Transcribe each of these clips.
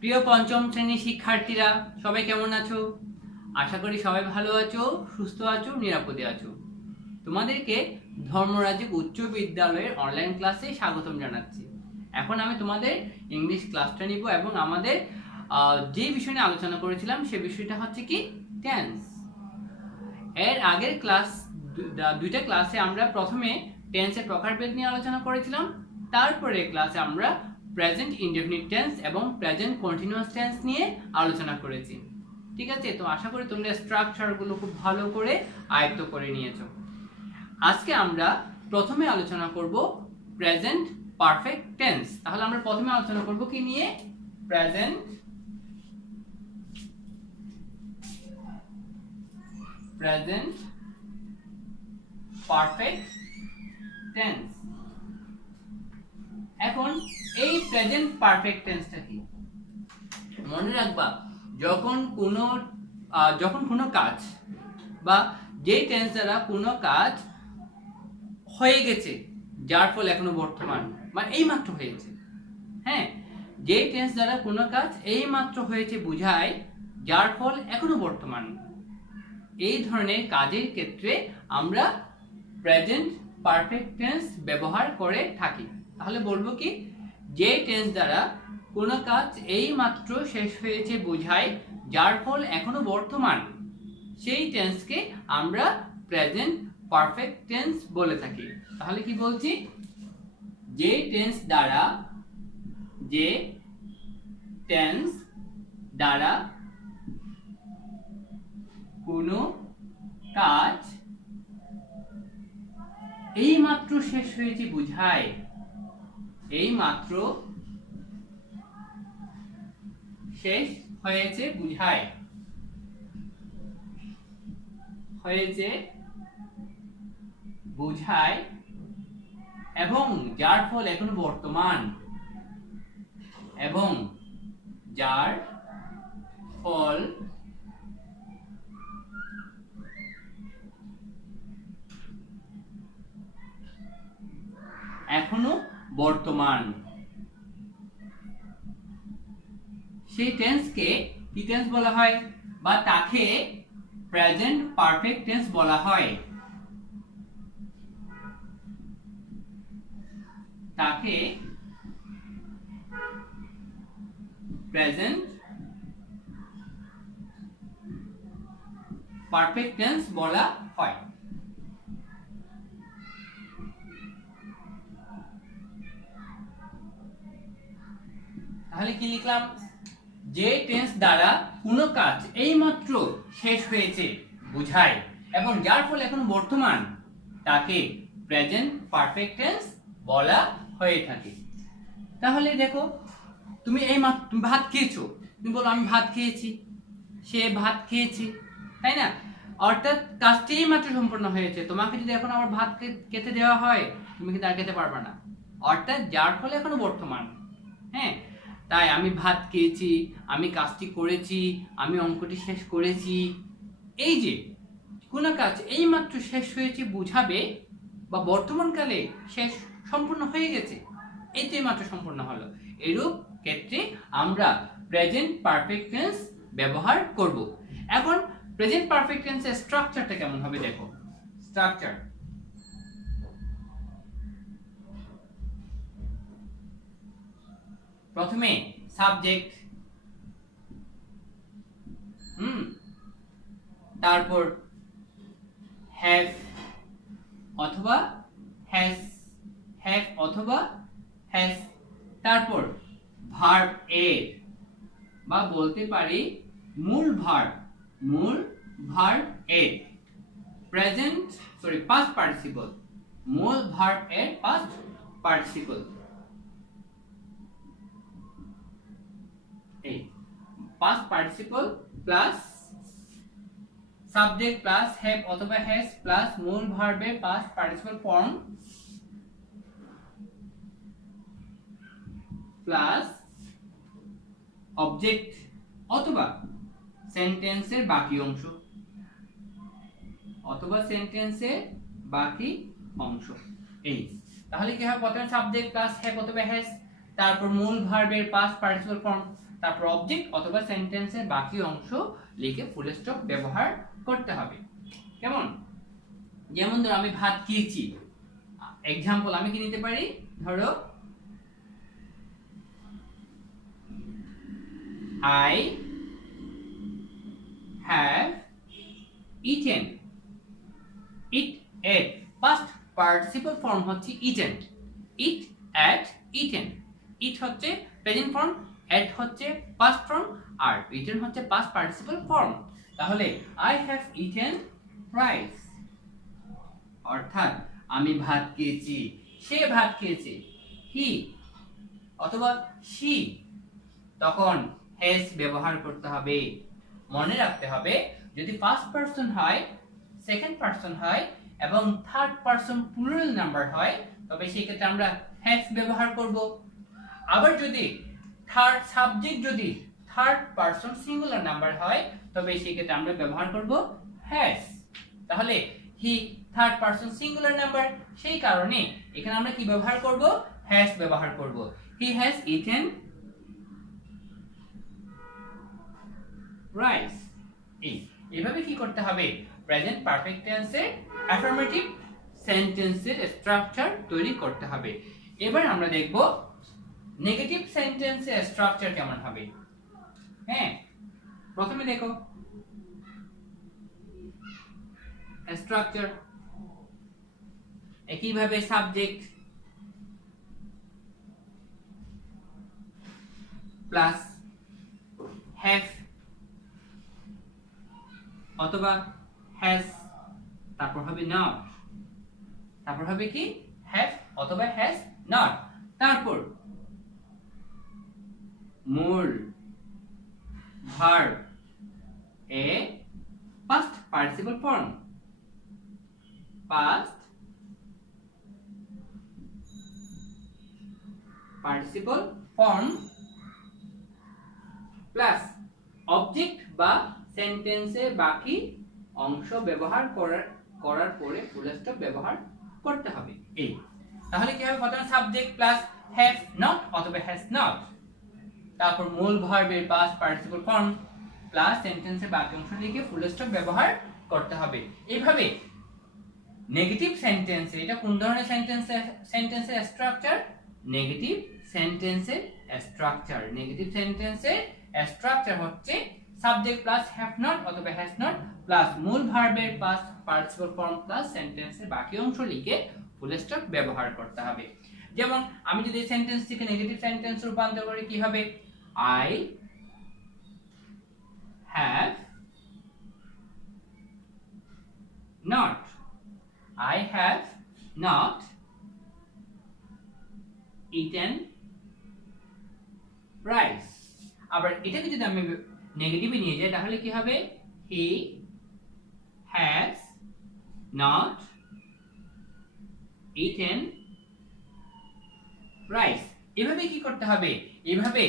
প্রিয় পঞ্চম শ্রেণীর শিক্ষার্থীরা সবাই কেমন আছো? আশা করি সবাই ভালো আছো, সুস্থ আছো, নিরাপদে আছো। তোমাদেরকে ধর্মরাজিক উচ্চ বিদ্যালয়ের অনলাইন ক্লাসে স্বাগতম জানাচ্ছি। এখন আমি তোমাদের ইংলিশ ক্লাসটা নিব এবং আমাদের যে বিষয় নিয়ে আলোচনা করেছিলাম সে বিষয়টা হচ্ছে কি টেন্স। এর আগের দুইটা ক্লাসে আমরা প্রথমে টেন্সের প্রকারভেদ নিয়ে আলোচনা করেছিলাম, তারপরে ক্লাসে আমরা প্রেজেন্ট ইনডেফিনিট টেন্স এবং প্রেজেন্ট কন্টিনিউয়াস টেন্স নিয়ে আলোচনা করেছি। ঠিক আছে, তো আশা করি তোমরা স্ট্রাকচারগুলো খুব ভালো করে আয়ত্ত করে নিয়েছো। আজকে আমরা প্রথমে আলোচনা করব প্রেজেন্ট পারফেক্ট টেন্স। তাহলে আমরা প্রথমে আলোচনা করব কি নিয়ে? Present perfect tense. এখন এই প্রেজেন্ট পারফেক্ট টেন্সটা কি? মনে রাখবা, যখন কোনো কাজ বা যেই টেন্স দ্বারা কোনো কাজ হয়ে গেছে যার ফল এখনো বর্তমান বা এইমাত্র হয়েছে, হ্যাঁ, যেই টেন্স দ্বারা কোনো কাজ এইমাত্র হয়েছে বোঝায় যার ফল এখনো বর্তমান। এই ধরনের কাজের ক্ষেত্রে আমরা প্রেজেন্ট পারফেক্ট টেন্স ব্যবহার করে থাকি। তাহলে বলবো কি, যে টেন্স দ্বারা কোনো কাজ এইমাত্র শেষ হয়েছে বোঝায় যার ফল এখনো বর্তমান, সেই টেন্সকে আমরা প্রেজেন্ট পারফেক্ট টেন্স বলে থাকি। তাহলে কি বলছি? যে টেন্স দ্বারা কোনো কাজ এইমাত্র শেষ হয়েছে বোঝায়, এইমাত্র শেষ হয়েছে বোঝায় এবং যার ফল এখনো বর্তমান, এবং যার ফল এখনো বর্তমান, সেই টেন্সকে কি টেন্স বলা হয়? বা তাকে প্রেজেন্ট পারফেক্ট টেন্স বলা হয়। তাকে প্রেজেন্ট পারফেক্ট টেন্স বলা হয়। তাহলে কি লিখলাম? যে টেন্স দ্বারা কোনো কাজ এইমাত্র শেষ হয়েছে বোঝায় এবং যার ফলে এখন বর্তমান, তাকে প্রেজেন্ট পারফেক্ট টেন্স বলা হয়ে থাকে। তাহলে দেখো, তুমি তুমি ভাত খেয়েছো, তুমি বলো আমি ভাত খেয়েছি, সে ভাত খেয়েছে, তাই না? অর্থাৎ কাজটি এইমাত্র সম্পন্ন হয়েছে। তোমাকে যদি এখন আমার ভাত খেতে দেওয়া হয়, তুমি কিন্তু আর খেতে পারবে না, অর্থাৎ যার ফলে এখনো বর্তমান। হ্যাঁ, তাই আমি ভাত খেয়েছি, আমি কাজটি করেছি, আমি অঙ্কটি শেষ করেছি। এই যে কোনো কাজ এইমাত্র শেষ হয়েছে বুঝাবে বা বর্তমানকালে শেষ সম্পূর্ণ হয়ে গেছে, এই তো এইমাত্র সম্পূর্ণ হলো, এরূপ ক্ষেত্রে আমরা প্রেজেন্ট পারফেক্ট টেন্স ব্যবহার করব। এখন প্রেজেন্ট পারফেক্ট টেন্সের স্ট্রাকচারটা কেমন হবে দেখো। স্ট্রাকচার, প্রথমে সাবজেক্ট, তারপর হ্যাভ অথবা হ্যাজ, তারপর ভার্ব এর বা বলতে পারি মূল ভার্ব এর পাস্ট পার্টিসিপল, মূল ভার্ব এর পাস্ট পার্টিসিপল। এই past participle plus subject plus have অথবা হ্যাজ প্লাস মূল ভার্বের past participle form plus object অথবা সেন্টেন্সের বাকি অংশ, এই। তাহলে কি হবে? প্রথমে সাবজেক্ট প্লাস হ্যাভ অথবা হ্যাজ তারপর মূল ভার্বের পাস্ট পার্টিসিপল ফর্ম, তারপর অবজেক্ট অথবা সেন্টেন্সের বাকি অংশ লিখে ফুল স্টপ ব্যবহার করতে হবে। কেমন? যেমন ধরো আমি ভাত খেয়েছি, এক্সাম্পল আমি কি নিতে পারি, ধরো I have eaten, eat ate past participle form হচ্ছে eaten, eat ate eaten, eat হচ্ছে প্রেজেন্ট ফর্ম, ate হচ্ছে পাস্ট ফর্ম, আর eaten হচ্ছে পাস্ট পার্টিসিপল ফর্ম। তাহলে I have eaten rice, অর্থাৎ আমি ভাত খেয়েছি, সে ভাত খেয়েছে, he অথবা she, তখন has ব্যবহার করতে হবে। মনে রাখতে হবে যদি ফার্স্ট পারসন হয়, সেকেন্ড পারসন হয় এবং থার্ড পারসন প্লুরাল নাম্বার হয় তবে সেই ক্ষেত্রে আমরা has ব্যবহার করব। আবার যদি থার্ড সাবজেক্ট যদি থার্ড পারসন সিঙ্গুলার নাম্বার হয় তবে সেই ক্ষেত্রে আমরা ব্যবহার করব has। তাহলে he third person singular number, সেই কারণে এখানে আমরা কি ব্যবহার করব, has ব্যবহার করব। he has eaten rice। এইভাবে কি করতে হবে, প্রেজেন্ট পারফেক্ট টেন্সে অ্যাফার্মেটিভ সেন্টেন্সের স্ট্রাকচার তৈরি করতে হবে। এবার আমরা দেখব নেগেটিভ সেন্টেন্সের স্ট্রাকচার কেমন হবে। হ্যাঁ, প্রথমে দেখো স্ট্রাকচার, একইভাবে সাবজেক্ট প্লাস হ্যাভ অথবা হ্যাজ, তারপর হবে নট, তারপর হবে কি হ্যাভ অথবা হ্যাজ নট, তারপর মূল ভার্ব এ past participle form, past participle form plus object বা সেন্টেন্সের বাকি অংশ ব্যবহার করার পরে ফুল স্টপ ব্যবহার করতে হবে। এই তাহলে কি হবে, প্রথমে সাবজেক্ট প্লাস হ্যাভ নট অথবা হ্যাজ নট, তারপর মূল ভার্বের পাস্ট পার্টিসিপল ফর্ম প্লাস সেন্টেন্সের বাকি অংশ লিখে ফুল স্টপ ব্যবহার করতে হবে। এইভাবে নেগেটিভ সেন্টেন্সে, এটা কোন ধরনের সেন্টেন্সের স্ট্রাকচার, নেগেটিভ সেন্টেন্সের স্ট্রাকচার, নেগেটিভ সেন্টেন্সের স্ট্রাকচার হচ্ছে সাবজেক্ট প্লাস হ্যাভ নট অথবা হ্যাজ নট প্লাস মূল ভার্বের পাস্ট পার্টিসিপল ফর্ম প্লাস সেন্টেন্সের বাকি অংশ লিখে ফুল স্টপ ব্যবহার করতে হবে। যেমন আমি যদি এই সেন্টেন্সটিকে নেগেটিভ সেন্টেন্স রূপান্তর করি কি হবে, I have not, I have not eaten rice। আবার এটাকে যদি আমি নেগেটিভে নিয়ে যাই তাহলে কি হবে, he has not eaten rice। এভাবে কি করতে হবে, এভাবে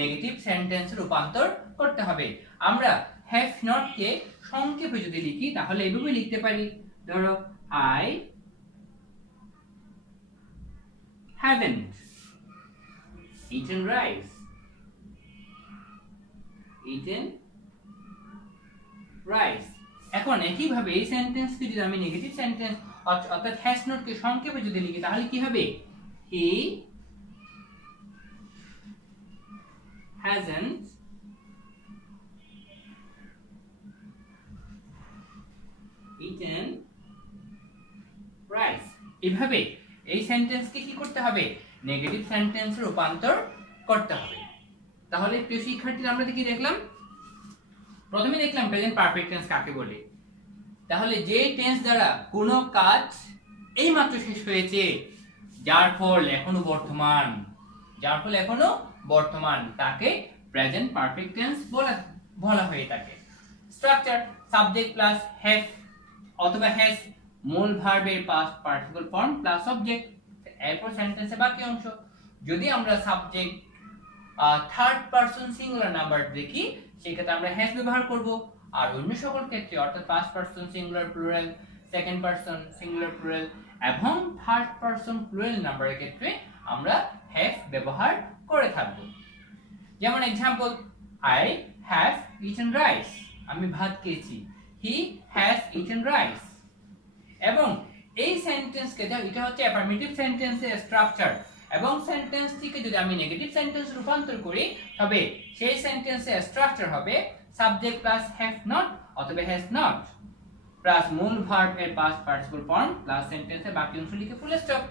নেগেটিভ সেন্টেন্স রূপান্তর করতে হবে। আমরা হ্যাভ নট কে সংক্ষেপে যদি লিখি তাহলে এভাবে লিখতে পারি, ধরো I haven't eaten rice, eaten rice। এখন একইভাবে এই সেন্টেন্সকে যদি আমি নেগেটিভ সেন্টেন্স অর্থাৎ হ্যাজ নট কে সংক্ষেপে যদি লিখি তাহলে কি হবে, he hasn't eaten rice। এভাবে এই সেন্টেন্সকে কি করতে হবে, নেগেটিভ সেন্টেন্স রূপান্তর করতে হবে। তাহলে প্রিয় শিক্ষার্থীরা আমরা কি দেখলাম, প্রথমে দেখলাম প্রেজেন্ট পারফেক্ট টেন্স কাকে বলে। তাহলে যে টেন্স দ্বারা কোনো কাজ এইমাত্র শেষ হয়েছে, যার ফল এখনো বর্তমান, যার ফল এখনো বর্তমান, তাকে প্রেজেন্ট পারফেক্ট টেন্স বলা হয়ে থাকে। স্ট্রাকচার সাবজেক্ট প্লাস হ্যাভ অথবা হ্যাজ, মূল ভার্বের past participle form plus object, এরপর সেন্টেন্সের বাকি অংশ। যদি আমরা subject third person singular number দেখি সেক্ষেত্রে আমরা হ্যাজ ব্যবহার করব, আর অন্য সকল ক্ষেত্রে অর্থাৎ first person singular plural, second person singular plural এবং থার্ড পারসন প্লুরাল নাম্বারের ক্ষেত্রে আমরা হ্যাভ ব্যবহার করে থাকব। যেমন example, I have eaten rice, আমি ভাত খেয়েছি। He has eaten rice. এবং এই সেন্টেন্সকে, এটা হচ্ছে অ্যাফার্মেটিভ সেন্টেন্সের স্ট্রাকচার, এবং সেন্টেন্সটিকে যদি আমি নেগেটিভ সেন্টেন্স রূপান্তর করি তবে সেই সেন্টেন্সের স্ট্রাকচার হবে সাবজেক্ট প্লাস হ্যাভ নট অথবা হ্যাজ নট প্লাস মূল ভার্ব এর পাস্ট পার্টিসিপল ফর্ম প্লাস সেন্টেন্সের বাকি অংশ লিখে ফুল স্টপ।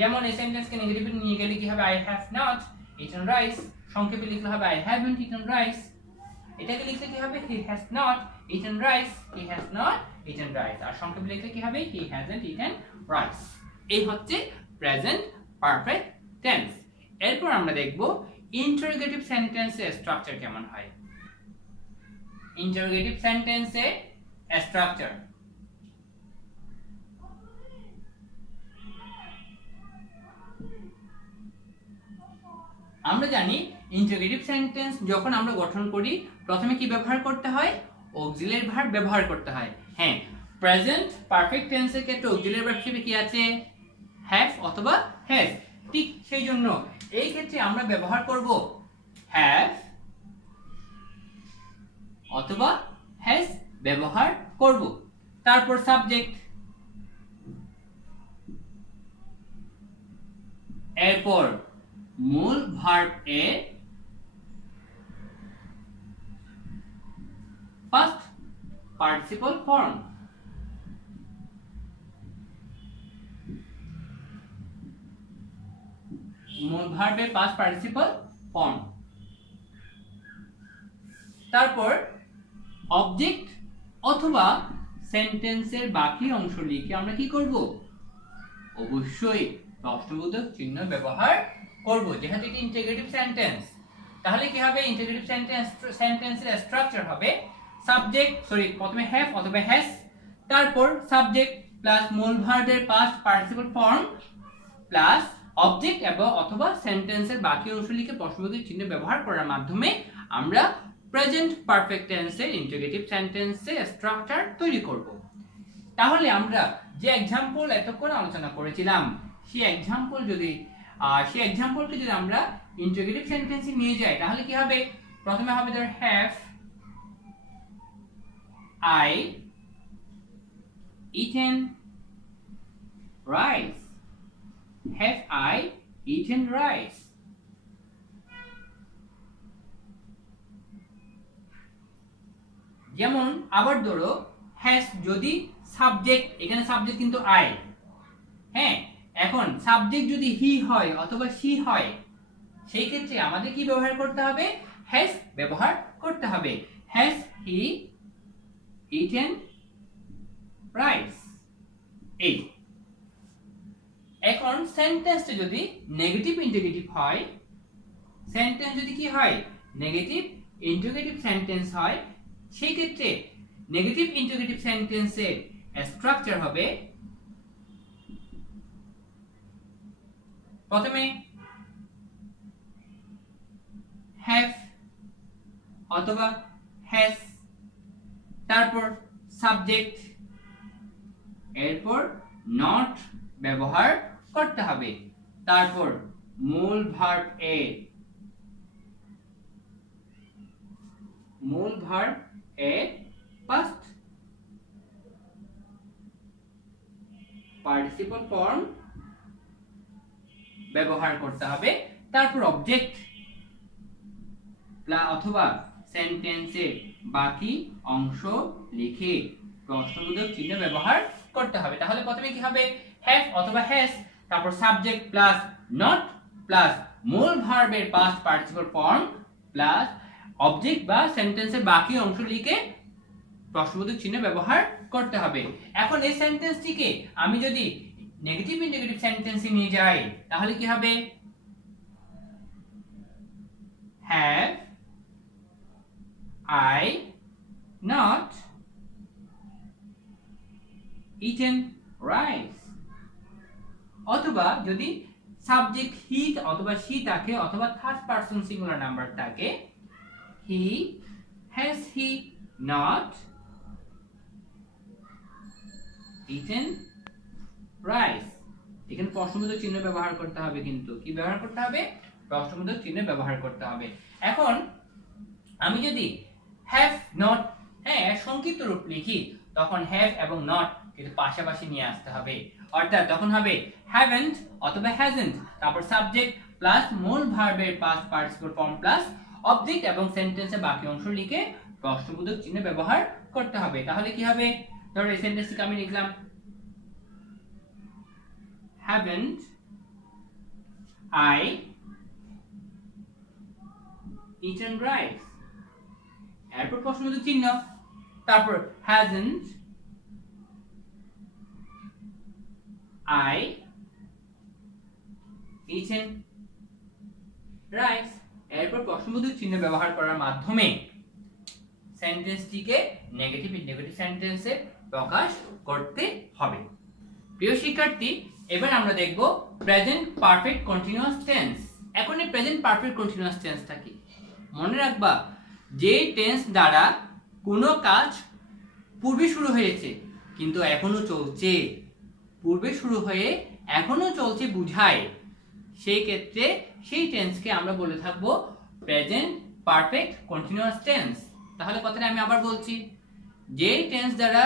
যেমন এই সেন্টেন্সকে নেগেটিভে নিয়ে গেলে কি হবে, I have not eaten rice, সংক্ষেপে লিখলে হবে আই হ্যাভন্ট ইটেন রাইস। এটাকে লিখলে কি হবে, he has not eaten rice, he has not eaten rice. আর সংক্ষেপে লিখলে কি হবে, হি হ্যাজন্ট ইটেন রাইস। এই হচ্ছে প্রেজেন্ট পারফেক্ট টেন্স। এরপর আমরা দেখব ইন্টারোগেটিভ সেন্টেন্সের স্ট্রাকচার কেমন হয়। ইন্টারোগেটিভ সেন্টেন্সের স্ট্রাকচার, আমরা জানি ইন্টারোগেটিভ সেন্টেন্স যখন আমরা গঠন করি প্রথমে কি ব্যবহার করতে হয়, অক্সিলারি ভার্ব ব্যবহার করতে হয়। হ্যাঁ, প্রেজেন্ট পারফেক্ট টেন্সের ক্ষেত্রে অক্সিলারি ভার্ব হিসেবে কি আছে, হ্যাভ অথবা হ্যাজ। ঠিক সেই জন্য এই ক্ষেত্রে আমরা ব্যবহার করব হ্যাভ অথবা হ্যাজ ব্যবহার করব। তারপর সাবজেক্ট, এরপর মূল ভার্ব এর পাস্ট পার্টিসিপল ফর্ম। মূল ভার্বের পাস্ট পার্টিসিপল ফর্ম। তারপর অবজেক্ট অথবা সেন্টেন্সের বাকি অংশ লিখে আমরা কি করব, অবশ্যই প্রশ্নবোধক চিহ্ন ব্যবহার করব, যেহেতু এটি ইন্টিগ্রেটিভ সেন্টেন্স। তাহলে কি হবে, ইন্টিগ্রেটিভ সেন্টেন্সের স্ট্রাকচার হবে সাবজেক্ট, প্রথমে হ্যাভ অথবা হ্যাজ, তারপর সাবজেক্ট প্লাস মূল ভার্বের past participle form plus object এবং অথবা সেন্টেন্সের বাকি অংশ লিখে প্রশ্নবোধক চিহ্ন ব্যবহার করার মাধ্যমে আমরা প্রেজেন্ট পারফেক্ট টেন্সের ইন্টিগ্রেটিভ সেন্টেন্সের স্ট্রাকচার তৈরি করব। তাহলে আমরা যে এক্সাম্পল এতক্ষণ আলোচনা করেছিলাম সেই এক্সাম্পলকে যদি আমরা ইন্টিগ্রেটিভ সেন্টেন্সে নিয়ে যাই তাহলে কি হবে, প্রথমে হবে ধর have I eaten rice, have I eaten rice. যেমন আবার ধরো হ্যাজ যদি সাবজেক্ট, এখানে সাবজেক্ট কিন্তু আই, হ্যাঁ, এখন সাবজেক্ট যদি হি হয় অথবা সি হয় সেই ক্ষেত্রে আমাদের কি ব্যবহার করতে হবে, হ্যাজ ব্যবহার করতে হবে। Has he eaten rice. এই এখন সেন্টেন্সটা যদি নেগেটিভ ইন্টিগ্রেটিভ হয়, সেন্টেন্স যদি কি হয়, নেগেটিভ ইন্টিগ্রেটিভ সেন্টেন্স হয়, সেই ক্ষেত্রে নেগেটিভ ইন্টিগ্রেটিভ সেন্টেন্সের স্ট্রাকচার হবে প্রথমে হ্যাভ অথবা হ্যাজ, তারপর সাবজেক্ট, এরপর নট ব্যবহার করতে হবে, তারপর মূল ভার্ব এর পাস্ট পার্টিসিপল ফর্ম ব্যবহার করতে হবে, তারপর অবজেক্ট অথবা সেন্টেন্সের বাকি অংশ লিখে প্রশ্নবোধক চিহ্ন ব্যবহার করতে হবে। তাহলে প্রথমে কি হবে, হ্যাভ অথবা হ্যাজ, তারপর সাবজেক্ট প্লাস নট প্লাস মূল ভার্বের past participle form plus object বা সেন্টেন্সের বাকি অংশ লিখে প্রশ্নবোধক চিহ্ন ব্যবহার করতে হবে। এখন এই সেন্টেন্সটিকে আমি যদি নেগেটিভ ইন্টিগ্রেটিভ সেন্টেন্সে নিয়ে যাই তাহলে কি হবে, have I not eaten rice. অথবা যদি সাবজেক্ট হি অথবা সি থাকে অথবা থার্ড পারসন সিঙ্গুলার নাম্বার থাকে, he has he not eaten rice. এখানে প্রশ্নবোধক চিহ্ন ব্যবহার করতে হবে, কিন্তু কি ব্যবহার করতে হবে? প্রশ্নবোধক চিহ্ন ব্যবহার করতে হবে। এখন আমি যদি হ্যাভ নট সংক্ষিপ্ত রূপ লিখি, তখন হ্যাভ এবং নট কিন্তু পাশাপাশি নিয়ে আসতে হবে, অর্থাৎ তখন হবে হ্যাভেন্ট অথবা হ্যাজেন্ট, তারপর সাবজেক্ট প্লাস মূল ভার্বের past participle form plus object এবং সেন্টেন্সের বাকি অংশ লিখে প্রশ্নবোধক চিহ্ন ব্যবহার করতে হবে। তাহলে কি হবে? ধরো এই সেন্টেন্সটিকে আমি লিখলাম haven't I eaten rice, এরপর প্রশ্নবোধক চিহ্ন, তারপর hasn't I eaten rice, এরপর প্রশ্নবোধক চিহ্ন ব্যবহার করার মাধ্যমে সেন্টেন্সটিকে নেগেটিভ ইননেগেটিভ সেন্টেন্সে প্রকাশ করতে হবে। প্রিয় শিক্ষার্থী, এবার আমরা দেখব প্রেজেন্ট পারফেক্ট কন্টিনিউয়াস টেন্স। এখন এই প্রেজেন্ট পারফেক্ট কন্টিনিউয়াস টেন্সটা কি? মনে রাখবা, যে টেন্স দ্বারা কোনো কাজ পূর্বে শুরু হয়েছে কিন্তু এখনো চলছে, পূর্বে শুরু হয়ে এখনো চলছে বুঝায়, সেই ক্ষেত্রে সেই টেন্সকে আমরা বলে থাকবো প্রেজেন্ট পারফেক্ট কন্টিনিউয়াস টেন্স। তাহলে কথাটা আমি আবার বলছি, যে টেন্স দ্বারা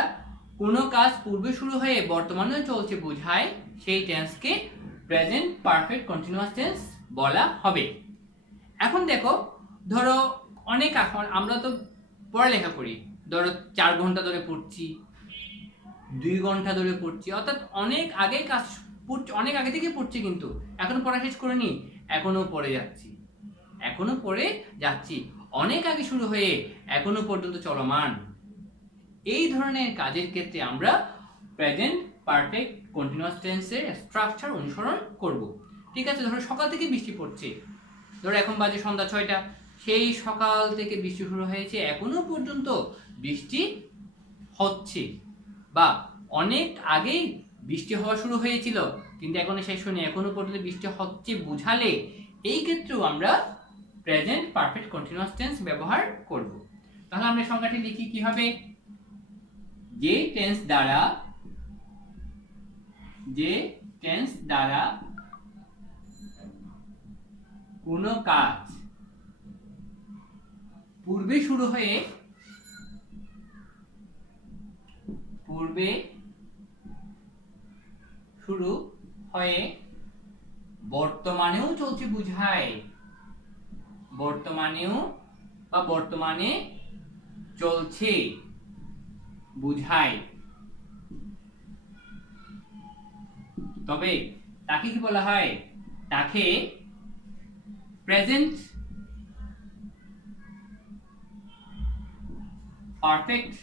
কোনো কাজ পূর্বে শুরু হয়ে বর্তমানেও চলছে বোঝায়, সেই টেন্সকে প্রেজেন্ট পারফেক্ট কন্টিনিউয়াস টেন্স বলা হবে। এখন দেখো, ধরো অনেক এখন আমরা তো পড়ালেখা করি, ধরো 4 ঘন্টা ধরে পড়ছি, 2 ঘন্টা ধরে পড়ছি, অর্থাৎ অনেক আগে কাজ পড়ছি, অনেক আগে থেকে পড়ছি, কিন্তু এখনো পড়া শেষ করিনি, এখনো পড়ে যাচ্ছি, এখনো পড়ে যাচ্ছি, অনেক আগে শুরু হয়ে এখনো পর্যন্ত চলমান। এই ধরনের কাজের ক্ষেত্রে আমরা প্রেজেন্ট পারফেক্ট কন্টিনিউয়াস টেন্সের স্ট্রাকচার অনুসরণ করব। ঠিক আছে, ধরো সকাল থেকে বৃষ্টি পড়ছে, ধরো এখন বাজে সন্ধ্যা 6টা, সেই সকাল থেকে বৃষ্টি শুরু হয়েছে, এখনো পর্যন্ত বৃষ্টি হচ্ছে, বা অনেক আগেই বৃষ্টি হওয়া শুরু হয়েছিল কিন্তু এখনো শেষ হয়নি, এখনো পর্যন্ত বৃষ্টি হচ্ছে বুঝালে এই ক্ষেত্রেও আমরা প্রেজেন্ট পারফেক্ট কন্টিনিউয়াস টেন্স ব্যবহার করব। তাহলে আমরা সংখ্যাটি লিখি, কি হবে? যে টেন্স দ্বারা কোনো কাজ পূর্বে শুরু হয়ে বর্তমানেও চলছে বুঝায়, বর্তমানে চলছে বুঝায়, তবে তাকে কি বলা হয়? তাকে প্রেজেন্ট পারফেক্ট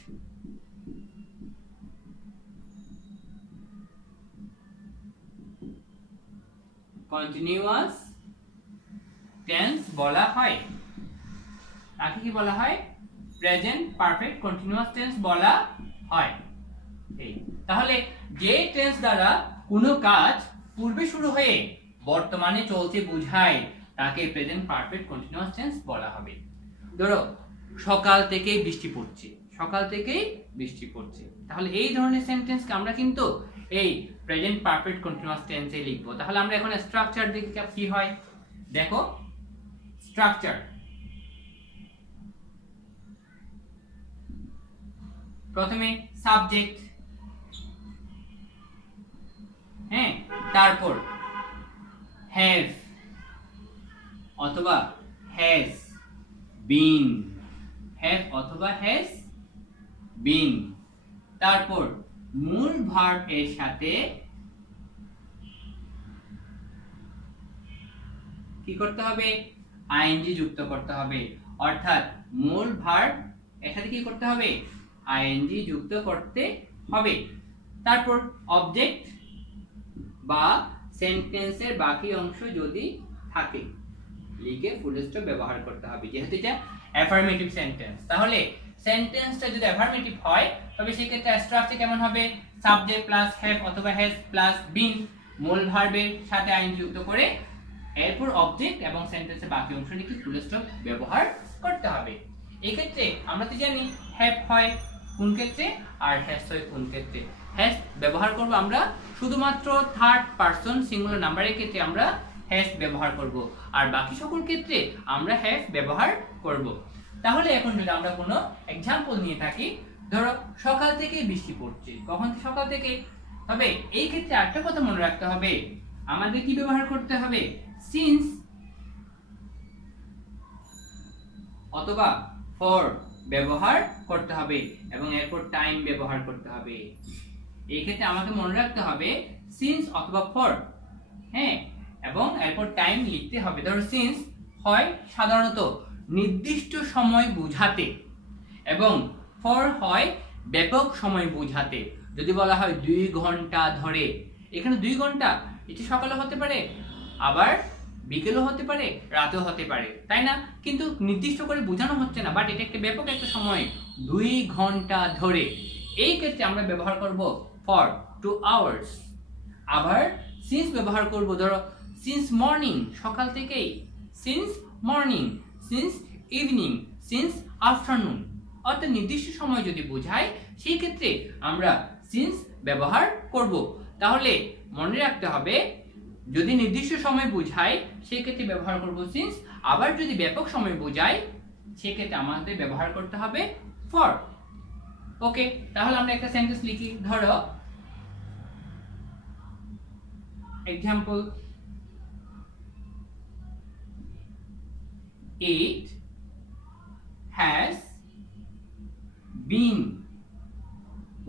কন্টিনিউয়াস টেন্স বলা হয়। তাকে কি বলা হয়? প্রেজেন্ট পারফেক্ট কন্টিনিউয়াস টেন্স বলা হয়। তাহলে যে টেন্স দ্বারা কোনো কাজ পূর্বে শুরু হয়ে বর্তমানে চলছে বুঝায়, তাকে প্রেজেন্ট পারফেক্ট কন্টিনিউয়াস টেন্স বলা হবে। ধরো সকাল থেকেই বৃষ্টি পড়ছে, তাহলে এই ধরনের সেন্টেন্সকে আমরা কিন্তু এই প্রেজেন্ট পারফেক্ট কন্টিনিউয়াস টেন্সে লিখবো। তাহলে আমরা এখন স্ট্রাকচার দেখি কি হয়। দেখো স্ট্রাকচার, প্রথমে সাবজেক্ট, তারপর হ্যাভ অথবা হ্যাজ বিন, তারপর মূল ভার্ব এর সাথে কি করতে হবে? আইএনজি যুক্ত করতে হবে, অর্থাৎ মূল ভার্ব এর সাথে কি করতে হবে? আইএনজি যুক্ত করতে হবে। তারপর অবজেক্ট বা সেন্টেন্সের বাকি অংশ যদি থাকে লিখে ফুল স্টপ ব্যবহার করতে হবে, যেহেতু এটা অ্যাফার্মেটিভ সেন্টেন্স। তাহলে সেন্টেন্সটা যদি অ্যাফার্মেটিভ হয় তবে সেই ক্ষেত্রে স্ট্রাকচার কেমন হবে? সাবজেক্ট প্লাস হ্যাভ অথবা হ্যাজ প্লাস বিন, মূল ভার্বের সাথে আইএনজি যুক্ত করে এরপর অবজেক্ট এবং সেন্টেন্সের বাকি অংশ লিখে ফুল স্টপ ব্যবহার করতে হবে। এই ক্ষেত্রে আমরা তো জানি হ্যাভ হয় কোন ক্ষেত্রে আর হ্যাজ হয় কোন ক্ষেত্রে। হ্যাজ ব্যবহার করব আমরা শুধুমাত্র থার্ড পারসন সিঙ্গুলার নাম্বারের ক্ষেত্রে আমরা হ্যাজ ব্যবহার করব, আর বাকি সকল ক্ষেত্রে আমরা হ্যাভ ব্যবহার করব। তাহলে এখন যদি আমরা কোনো এক্সাম্পল নিয়ে থাকি, ধরো সকাল থেকে বৃষ্টি পড়ছে, কখন? সকাল থেকে। তবে এই ক্ষেত্রে আরেকটা কথা মনে রাখতে হবে, আমাদের কি ব্যবহার করতে হবে? সিন্স অথবা ফর ব্যবহার করতে হবে এবং এরপর টাইম ব্যবহার করতে হবে। এই ক্ষেত্রে আমাকে মনে রাখতে হবে সিন্স অথবা ফর, হ্যাঁ, এবং এরপর টাইম লিখতে হবে। ধরো সিন্স হয় সাধারণত নির্দিষ্ট সময় বোঝাতে এবং ফর হয় ব্যাপক সময় বোঝাতে। যদি বলা হয় 2 ঘন্টা ধরে, এখানে 2 ঘন্টা এটি সকালে হতে পারে, আবার বিকেলও হতে পারে, রাতেও হতে পারে, তাই না? কিন্তু নির্দিষ্ট করে বোঝানো হচ্ছে না, বাট এটা একটা ব্যাপক একটা সময়, 2 ঘন্টা ধরে। এই ক্ষেত্রে আমরা ব্যবহার করব ফর 2 hours। আবার সিন্স ব্যবহার করব, ধরো সিন্স মর্নিং, সকাল থেকেই, since morning, since evening, since afternoon. অর্থাৎ নির্দিষ্ট সময় যদি বোঝায় সেই ক্ষেত্রে আমরা সিন্স ব্যবহার করব। তাহলে মনে রাখতে হবে, যদি নির্দিষ্ট সময় বোঝায় সেই ক্ষেত্রে ব্যবহার করব সিন্স, আবার যদি ব্যাপক সময় বোঝায় সেই ক্ষেত্রে আমাদের ব্যবহার করতে হবে ফর। ওকে, তাহলে আমরা একটা সেন্টেন্স লিখি। ধরো example, it has been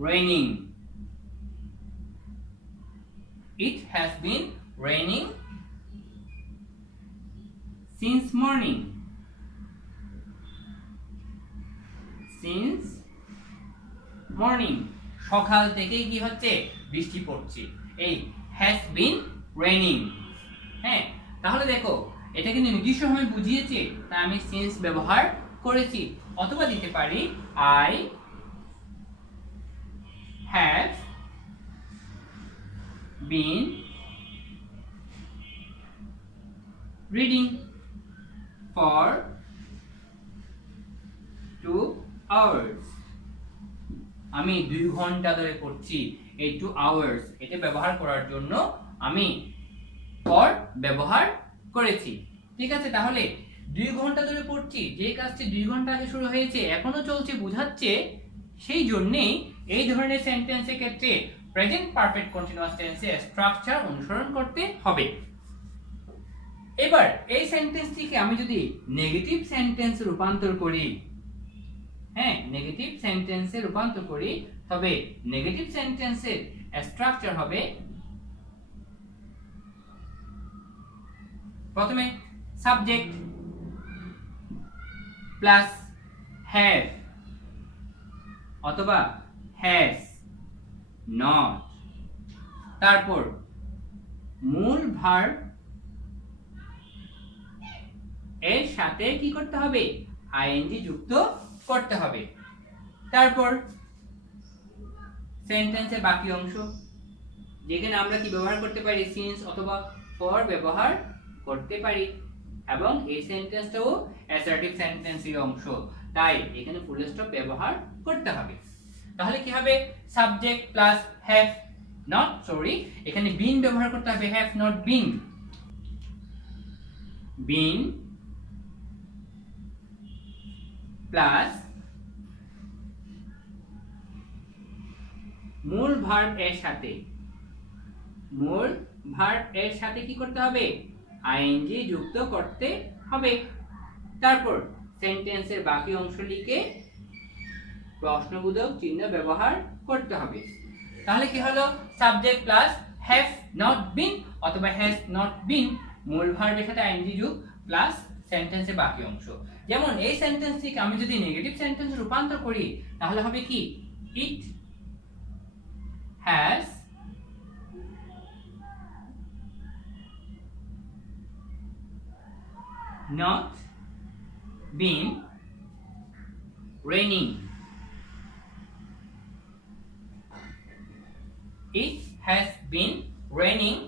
raining. It has been raining since morning. Since morning, সকাল থেকেই কি হচ্ছে? বৃষ্টি পড়ছে। এই has been raining, হ্যাঁ। তাহলে দেখো এটা কিন্তু নির্দিষ্ট সময় বুঝিয়েছে, তাই আমি সিন্স ব্যবহার করেছি। অথবা দিতে পারি I have been reading for 2 hours. আমি 2 ঘন্টা ধরে পড়ছি। এই 2 hours এটা ব্যবহার করার জন্য আমি for ব্যবহার করেছি। ঠিক আছে, তাহলে 2 ঘন্টা ধরে পড়ছি, যে কাজটি 2 ঘন্টা আগে শুরু হয়েছে এখনো চলছে বোঝাচ্ছে, সেই জন্যই এই ধরনের সেন্টেন্সের ক্ষেত্রে প্রেজেন্ট পারফেক্ট কন্টিনিউয়াস টেন্সের স্ট্রাকচার অনুসরণ করতে হবে। এবার এই সেন্টেন্সটিকে আমি যদি নেগেটিভ সেন্টেন্সে রূপান্তর করি, হ্যাঁ, নেগেটিভ সেন্টেন্সে রূপান্তর করি, তবে নেগেটিভ সেন্টেন্সের স্ট্রাকচার হবে প্রথমে সাবজেক্ট প্লাস হ্যাভ অথবা হ্যাজ নট, তারপর মূল ভার্ব এর সাথে কি করতে হবে? আইএনজি যুক্ত করতে হবে। তারপর সেন্টেন্সের বাকি অংশ, যেখানে আমরা কি ব্যবহার করতে পারি? সিন্স অথবা ফর ব্যবহার করতে পারি, এবং এই সেন্টেন্সটাও অ্যাসার্টিভ সেন্টেন্সের অংশ, তাই এখানে ফুল স্টপ ব্যবহার করতে হবে। তাহলে কি হবে? সাবজেক্ট প্লাস হ্যাভ নট, এখানে বিন ব্যবহার করতে হবে, have not been, been plus মূল ভার্ব এর সাথে, মূল ভার্ব এর সাথে কি করতে হবে? আইএনজি যুক্ত করতে হবে। তারপর সেন্টেন্সের বাকি অংশ লিখে প্রশ্নবোধক চিহ্ন ব্যবহার করতে হবে। তাহলে কি হলো? Subject plus have not been অথবা হ্যাজ নট বিন, মূল ভার্বের সাথে আইএনজি যুগ প্লাস সেন্টেন্সের বাকি অংশ। যেমন এই সেন্টেন্সটিকে আমি যদি নেগেটিভ সেন্টেন্সে রূপান্তর করি তাহলে হবে কি? It has not been raining. It has been raining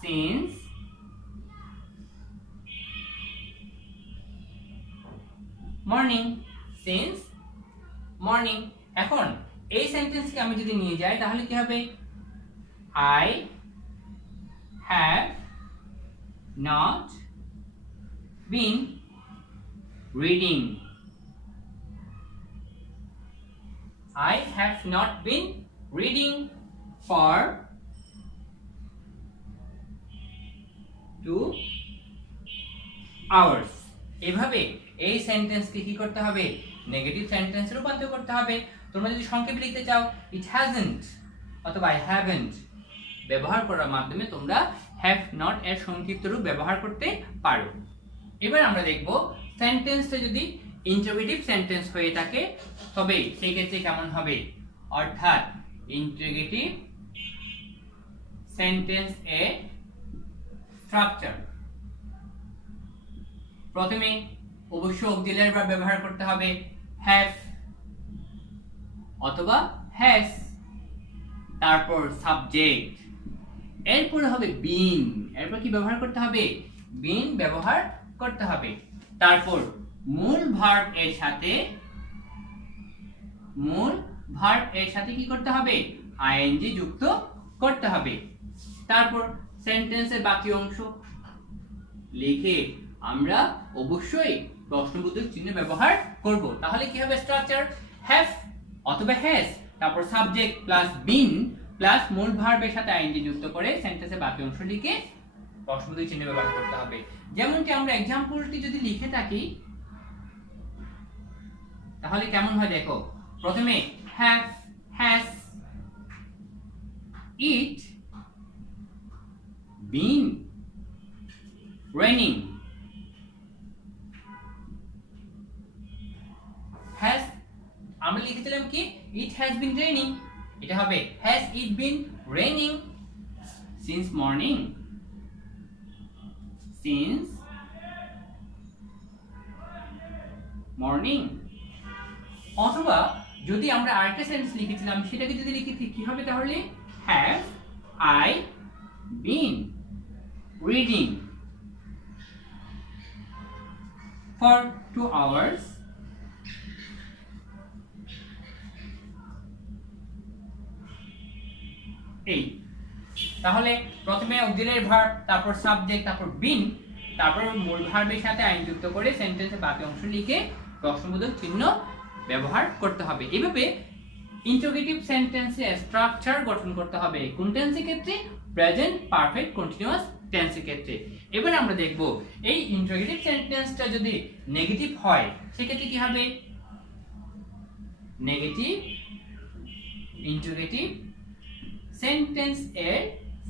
since morning. Since morning. এখন এই সেন্টেন্সকে আমি যদি নিয়ে যাই তাহলে কি হবে? I have not been reading. I have not been reading for 2 hours. এভাবে এই সেন্টেন্সকে কি করতে হবে? নেগেটিভ সেন্টেন্সে রূপান্তর করতে হবে। তোমরা যদি সংক্ষেপে লিখতে চাও it hasn't অথবা I haven't ব্যবহার করার মাধ্যমে তোমরা have not এর সংক্ষিপ্ত রূপ ব্যবহার করতে পারো। এবার আমরা দেখব সেন্টেন্সটা যদি ইন্টারোগেটিভ সেন্টেন্স হয়ে থাকে তবে সেই ক্ষেত্রে কেমন হবে। অর্থাৎ ইন্টারোগেটিভ সেন্টেন্স এ স্ট্রাকচার। প্রথমে অবশ্যই অক্সিলারি ভার্ব ব্যবহার করতে হবে have অথবা has, তারপর সাবজেক্ট, এরপর হবে been, এরপর কি ব্যবহার করতে হবে? been ব্যবহার করতে হবে। তারপর মূল ভার্ব এর সাথে কি করতে হবে? ing যুক্ত করতে হবে। তারপর সেন্টেন্সের বাকি অংশ লিখে আমরা অবশ্যই প্রশ্নবোধক চিহ্ন ব্যবহার করব। তাহলে কি হবে? স্ট্রাকচার have অথবা has, তারপর সাবজেক্ট প্লাস been প্লাস মূল ভার্বের সাথে ing যুক্ত করে সেন্টেন্সের বাকি অংশ লিখে প্রশ্নবোধক চিহ্ন ব্যবহার করতে হবে। যেমনকি আমরা एग्जांपलটি যদি লিখে থাকি তাহলে কেমন হয় দেখো। প্রথমে have, has, it been raining, has আমরা লিখেছিলাম কি it has been raining, এটা হবে has it been raining since morning, since morning। অথবা যদি আমরা আরেকটা সেন্টেন্স লিখেছিলাম সেটাকে যদি লিখি কি হবে তাহলে have I been reading for 2 hours এই। তাহলে প্রথমে অক্সিলারি ভার্ব, তারপর সাবজেক্ট, তারপর বিন, তারপর মূল ভার্বের সাথে আইন যুক্ত করে সেন্টেন্সের বাকি অংশ লিখে প্রশ্নবোধক চিহ্ন ব্যবহার করতে হবে। এভাবে ইন্টারোগেটিভ সেন্টেন্সে স্ট্রাকচার গঠন করতে হবে। কোন টেন্সের ক্ষেত্রে? প্রেজেন্ট পারফেক্ট কন্টিনিউয়াস টেন্সের ক্ষেত্রে। এবার আমরা দেখব এই ইন্টারোগেটিভ সেন্টেন্সটা যদি নেগেটিভ হয় সেক্ষেত্রে কি হবে? নেগেটিভ ইন্টারোগেটিভ সেন্টেন্স এর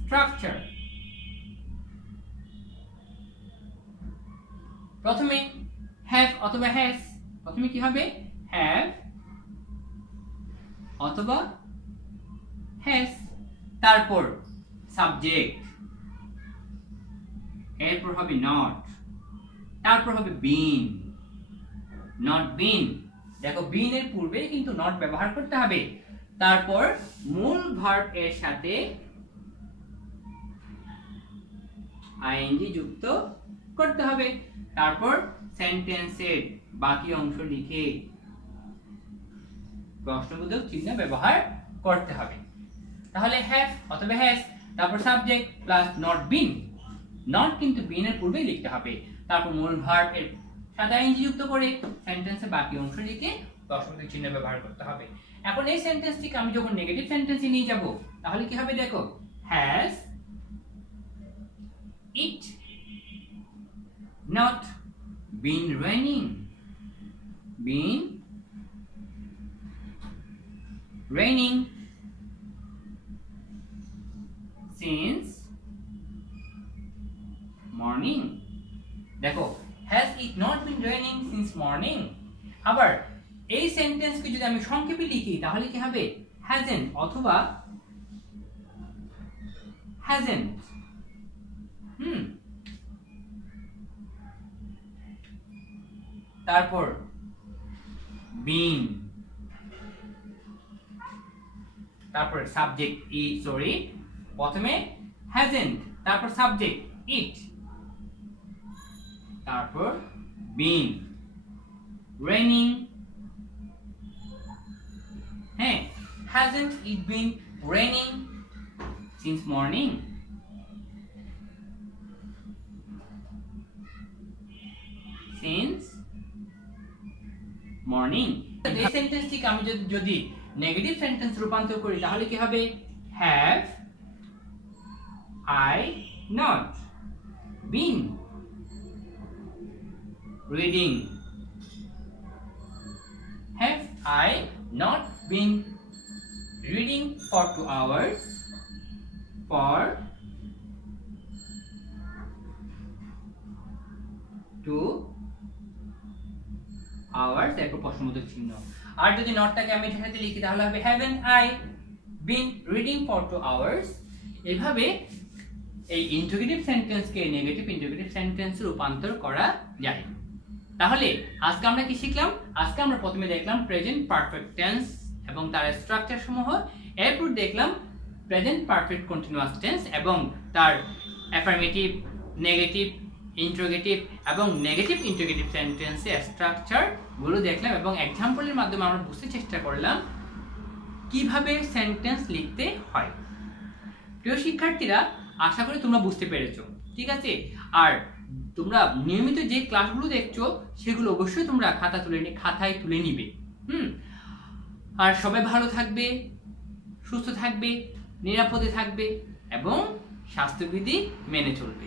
স্ট্রাকচার। প্রথমে have অথবা has, প্রথমে কি হবে? have অথবা has, তারপর সাবজেক্ট, এরপর হবে not, তারপর হবে been, not been। দেখো been এর পূর্বে কিন্তু not ব্যবহার করতে হবে। তারপর মূল ভার্ব এর সাথে ing যুক্ত করতে হবে। তারপর সেন্টেন্সের বাকি অংশ লিখে প্রশ্নবোধক চিহ্ন ব্যবহার করতে হবে। তাহলে have অথবা has, তারপর subject plus not been, not কিন্তু been এর পূর্বেই লিখতে হবে। তারপর মূল ভার্ব এর সাথে ing যুক্ত করে সেন্টেন্সের বাকি অংশ লিখে প্রশ্নবোধক চিহ্ন ব্যবহার করতে হবে। এখন এই সেন্টেন্সটিকে আমি যখন নেগেটিভ সেন্টেন্সে নিয়ে যাব তাহলে কি হবে দেখো। has it not been raining, been raining since morning। দেখো has it not been raining since morning। আবার এই সেন্টেন্সকে যদি আমি সংক্ষেপে লিখি তাহলে কি হবে? hasn't অথবা hasn't। তারপর been, তারপর সাবজেক্ট প্রথমে hasn't, তারপর সাবজেক্ট it, তারপর been raining Hasn't it been raining since morning? Since morning. এই সেন্টেন্সটিকে আমি যদি নেগেটিভ সেন্টেন্স রূপান্তর করি তাহলে কি হবে? Have I not been reading? Have I not been reading for 2 hours? For 2 hours এরপর প্রশ্নবোধক চিহ্ন। আর যদি নটটাকে আমি এটার সাথে লিখি তাহলে হবে haven't I been reading for 2 hours? এভাবে এই ইন্টারোগেটিভ সেন্টেন্সকে নেগেটিভ ইন্টারোগেটিভ সেন্টেন্সে রূপান্তর করা যায়। তাহলে আজকে আমরা কি শিখলাম? আজকে আমরা প্রথমে দেখলাম প্রেজেন্ট পারফেক্ট টেন্স এবং তার স্ট্রাকচার সমূহ, এরপর দেখলাম প্রেজেন্ট পারফেক্ট কন্টিনিউয়াস টেন্স এবং তার অ্যাফার্মেটিভ, নেগেটিভ, ইন্টারোগেটিভ এবং নেগেটিভ ইন্টারোগেটিভ সেন্টেন্সের স্ট্রাকচার গুলো দেখলাম এবং এক্সাম্পলের মাধ্যমে আমরা বুঝতে চেষ্টা করলাম কিভাবে সেন্টেন্স লিখতে হয়। প্রিয় শিক্ষার্থীরা, আশা করি তোমরা বুঝতে পেরেছো, ঠিক আছে? আর তোমরা নিয়মিত যে ক্লাসগুলো দেখছো সেগুলো অবশ্যই তোমরা খাতায় তুলে নিবে। আর সবাই ভালো থাকবে, সুস্থ থাকবে, নিরাপদে থাকবে এবং স্বাস্থ্যবিধি মেনে চলবে।